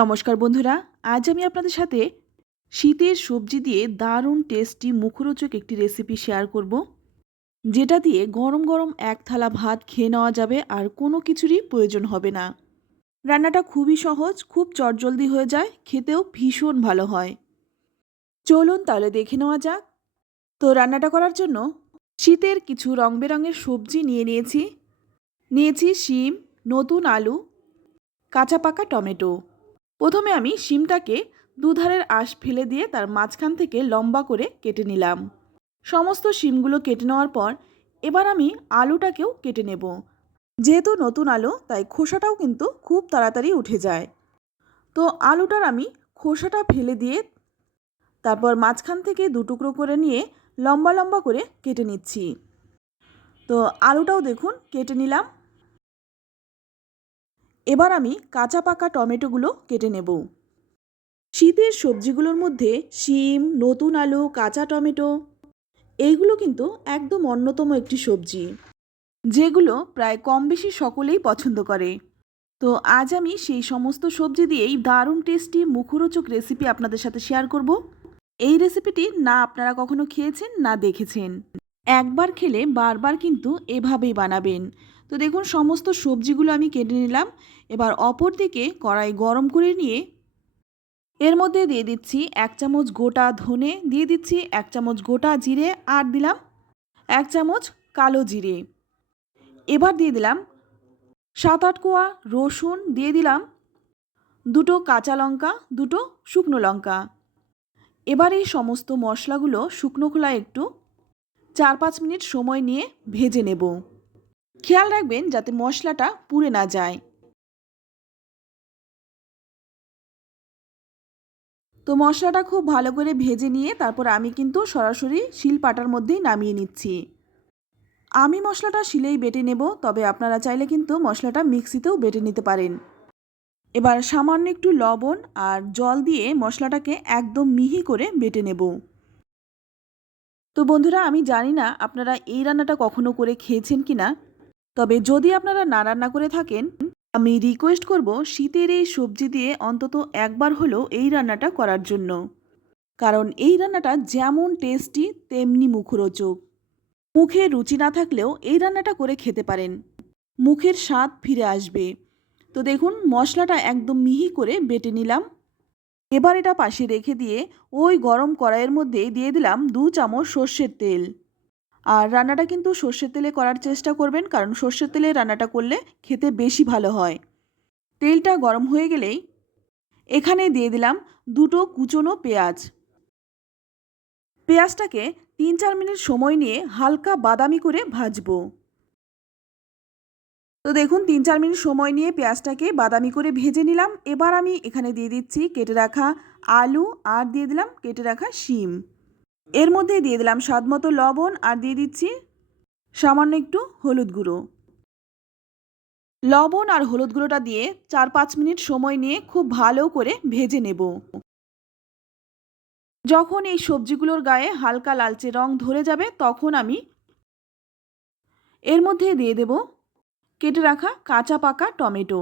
নমস্কার বন্ধুরা, আজ আমি আপনাদের সাথে শীতের সবজি দিয়ে দারুণ টেস্টি মুখরোচক একটি রেসিপি শেয়ার করব, যেটা দিয়ে গরম গরম এক থালা ভাত খেয়ে নেওয়া যাবে আর কোনো কিছুরই প্রয়োজন হবে না। রান্নাটা খুবই সহজ, খুব চটজলদি হয়ে যায়, খেতেও ভীষণ ভালো হয়। চলুন তাহলে দেখে নেওয়া যাক। তো রান্নাটা করার জন্য শীতের কিছু রং বেরঙের সবজি নিয়েছি শিম, নতুন আলু, কাঁচা পাকা টমেটো। প্রথমে আমি শিমটাকে দুধারের আঁশ ফেলে দিয়ে তার মাঝখান থেকে লম্বা করে কেটে নিলাম। সমস্ত শিমগুলো কেটে নেওয়ার পর এবার আমি আলুটাকেও কেটে নেব। যেহেতু নতুন আলু তাই খোসাটাও কিন্তু খুব তাড়াতাড়ি উঠে যায়। তো আলুটার আমি খোসাটা ফেলে দিয়ে তারপর মাঝখান থেকে দুটুকরো করে নিয়ে লম্বা লম্বা করে কেটে নিচ্ছি। তো আলুটাও দেখুন কেটে নিলাম। এবার আমি কাঁচা পাকা টমেটোগুলো কেটে নেব। শীতের সবজিগুলোর মধ্যে শিম, নতুন আলু, কাঁচা টমেটো এইগুলো কিন্তু একদম অন্যতম একটি সবজি, যেগুলো প্রায় কম বেশি সকলেই পছন্দ করে। তো আজ আমি সেই সমস্ত সবজি দিয়েই দারুণ টেস্টি মুখরোচক রেসিপি আপনাদের সাথে শেয়ার করব। এই রেসিপিটি না আপনারা কখনো খেয়েছেন না দেখেছেন, একবার খেলে বারবার কিন্তু এভাবেই বানাবেন। তো দেখুন সমস্ত সবজিগুলো আমি কেটে নিলাম। এবার অপর দিকে কড়াই গরম করে নিয়ে এর মধ্যে দিয়ে দিচ্ছি 1 চামচ গোটা ধনে, দিয়ে দিচ্ছি 1 চামচ গোটা জিরে, আর দিলাম 1 চামচ কালো জিরে। এবার দিয়ে দিলাম 7-8 কোয়া রসুন, দিয়ে দিলাম দুটো কাঁচা লঙ্কা, দুটো শুকনো লঙ্কা। এবার এই সমস্ত মশলাগুলো শুকনো খোলায় একটু 4-5 মিনিট সময় নিয়ে ভেজে নেব। খেয়াল রাখবেন যাতে মশলাটা পুড়ে না যায়। তো মশলাটা খুব ভালো করে ভেজে নিয়ে তারপর আমি কিন্তু সরাসরি শিলপাটার মধ্যেই নামিয়ে নিচ্ছি। আমি মশলাটা শিলেই বেটে নেব, তবে আপনারা চাইলে কিন্তু মশলাটা মিক্সিতেও বেটে নিতে পারেন। এবার সামান্য একটু লবণ আর জল দিয়ে মশলাটাকে একদম মিহি করে বেটে নেব। তো বন্ধুরা, আমি জানি না আপনারা এই রান্নাটা কখনো করে খেয়েছেন কিনা, তবে যদি আপনারা না রান্না করে থাকেন আমি রিকোয়েস্ট করব শীতের এই সবজি দিয়ে অন্তত একবার হলেও এই রান্নাটা করার জন্য। কারণ এই রান্নাটা যেমন টেস্টি তেমনি মুখরোচক। মুখে রুচি না থাকলেও এই রান্নাটা করে খেতে পারেন, মুখের স্বাদ ফিরে আসবে। তো দেখুন মশলাটা একদম মিহি করে বেটে নিলাম। এবার এটা পাশে রেখে দিয়ে ওই গরম কড়াইয়ের মধ্যে দিয়ে দিলাম 2 চামচ সর্ষের তেল। আর রান্নাটা কিন্তু সর্ষের তেলে করার চেষ্টা করবেন, কারণ সর্ষের তেলে রান্নাটা করলে খেতে বেশি ভালো হয়। তেলটা গরম হয়ে গেলেই এখানে দিয়ে দিলাম দুটো কুচনো পেঁয়াজ। পেঁয়াজটাকে 3-4 মিনিট সময় নিয়ে হালকা বাদামি করে ভাজবো। তো দেখুন 3-4 মিনিট সময় নিয়ে পেঁয়াজটাকে বাদামি করে ভেজে নিলাম। এবার আমি এখানে দিয়ে দিচ্ছি কেটে রাখা আলু, আর দিয়ে দিলাম কেটে রাখা শিম। এর মধ্যে দিয়ে দিলাম স্বাদমতো লবণ, আর দিয়ে দিচ্ছি সামান্য একটু হলুদ গুঁড়ো। লবণ আর হলুদ গুঁড়োটা দিয়ে 4-5 মিনিট সময় নিয়ে খুব ভালো করে ভেজে নেব। যখন এই সবজিগুলোর গায়ে হালকা লালচে রং ধরে যাবে তখন আমি এর মধ্যে দিয়ে দেব কেটে রাখা কাঁচা পাকা টমেটো।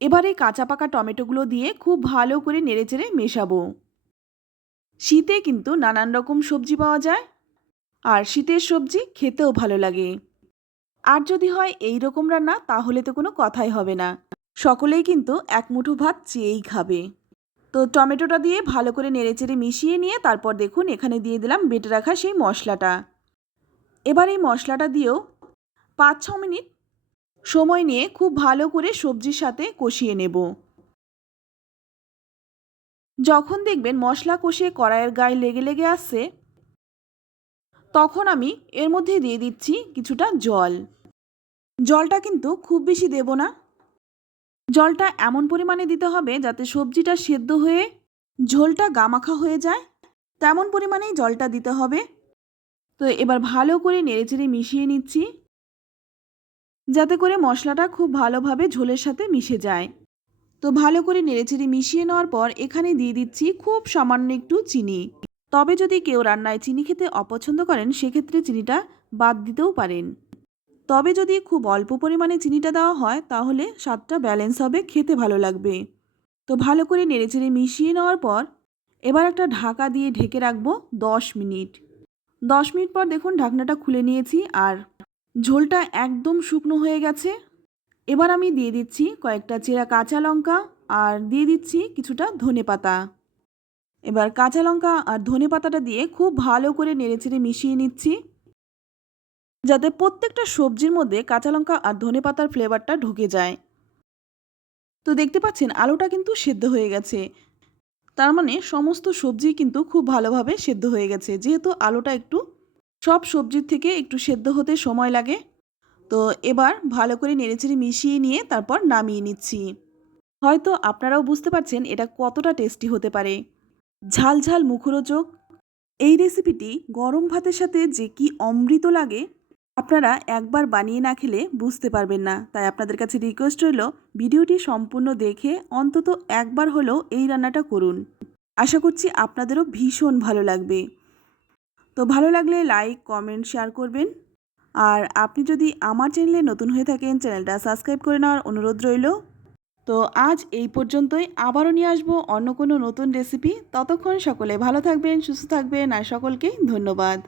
এবার এই কাঁচা পাকা টমেটোগুলো দিয়ে খুব ভালো করে নেড়েচেড়ে মেশাবো। শীতে কিন্তু নানান রকম সবজি পাওয়া যায়, আর শীতের সবজি খেতেও ভালো লাগে। আর যদি হয় এই রকম রান্না তাহলে তো কোনো কথাই হবে না, সকলেই কিন্তু এক মুঠো ভাত চেয়েই খাবে। তো টমেটোটা দিয়ে ভালো করে নেড়েচেড়ে মিশিয়ে নিয়ে তারপর দেখুন এখানে দিয়ে দিলাম বেটে রাখা সেই মশলাটা। এবার এই মশলাটা দিয়েও 5-6 মিনিট সময় নিয়ে খুব ভালো করে সবজির সাথে কষিয়ে নেব। যখন দেখবেন মশলা কষিয়ে কড়াইয়ের গায়ে লেগে লেগে আসছে, তখন আমি এর মধ্যে দিয়ে দিচ্ছি কিছুটা জল। জলটা কিন্তু খুব বেশি দেব না, জলটা এমন পরিমাণে দিতে হবে যাতে সবজিটা সেদ্ধ হয়ে ঝোলটা গামাখা হয়ে যায়, তেমন পরিমাণেই জলটা দিতে হবে। তো এবার ভালো করে নেড়েচেড়ে মিশিয়ে নিচ্ছি, যাতে করে মশলাটা খুব ভালোভাবে ঝোলের সাথে মিশে যায়। তো ভালো করে নেড়েচেড়ে মিশিয়ে নেওয়ার পর এখানে দিয়ে দিচ্ছি খুব সামান্য একটু চিনি। তবে যদি কেউ রান্নায় চিনি খেতে অপছন্দ করেন সেক্ষেত্রে চিনিটা বাদ দিতেও পারেন। তবে যদি খুব অল্প পরিমাণে চিনিটা দেওয়া হয় তাহলে স্বাদটা ব্যালেন্স হবে, খেতে ভালো লাগবে। তো ভালো করে নেড়েচেড়ে মিশিয়ে নেওয়ার পর এবার একটা ঢাকা দিয়ে ঢেকে রাখবো 10 মিনিট। 10 মিনিট পর দেখুন ঢাকনাটা খুলে নিয়েছি আর ঝোলটা একদম শুকনো হয়ে গেছে। এবার আমি দিয়ে দিচ্ছি কয়েকটা চেরা কাঁচা লঙ্কা আর দিয়ে দিচ্ছি কিছুটা ধনেপাতা। এবার কাঁচা লঙ্কা আর ধনেপাতাটা দিয়ে খুব ভালো করে নেড়েচেড়ে মিশিয়ে নিচ্ছি, যাতে প্রত্যেকটা সবজির মধ্যে কাঁচা লঙ্কা আর ধনেপাতার ফ্লেভারটা ঢুকে যায়। তো দেখতে পাচ্ছেন আলুটা কিন্তু সেদ্ধ হয়ে গেছে, তার মানে সমস্ত সবজি কিন্তু খুব ভালোভাবে সেদ্ধ হয়ে গেছে। যেহেতু আলুটা একটু সব সবজির থেকে একটু সেদ্ধ হতে সময় লাগে, তো এবার ভালো করে নেড়েচেড়ে মিশিয়ে নিয়ে তারপর নামিয়ে নিচ্ছি। হয়তো আপনারাও বুঝতে পারছেন এটা কতটা টেস্টি হতে পারে, ঝাল ঝাল মুখরোচক। এই রেসিপিটি গরম ভাতের সাথে যে কি অমৃত লাগে, আপনারা একবার বানিয়ে না খেলে বুঝতে পারবেন না। তাই আপনাদের কাছে রিকোয়েস্ট রইল, ভিডিওটি সম্পূর্ণ দেখে অন্তত একবার হলেও এই রান্নাটা করুন। আশা করছি আপনাদেরও ভীষণ ভালো লাগবে। তো ভালো লাগলে লাইক, কমেন্ট, শেয়ার করবেন। আর আপনি যদি আমার চ্যানেলে নতুন হয়ে থাকেন, চ্যানেলটা সাবস্ক্রাইব করে নেওয়ার অনুরোধ রইল। তো আজ এই পর্যন্তই, আবারও নিয়ে আসবো অন্য কোনো নতুন রেসিপি। ততক্ষণ সকলে ভালো থাকবেন, সুস্থ থাকবেন আর সকলকে ধন্যবাদ।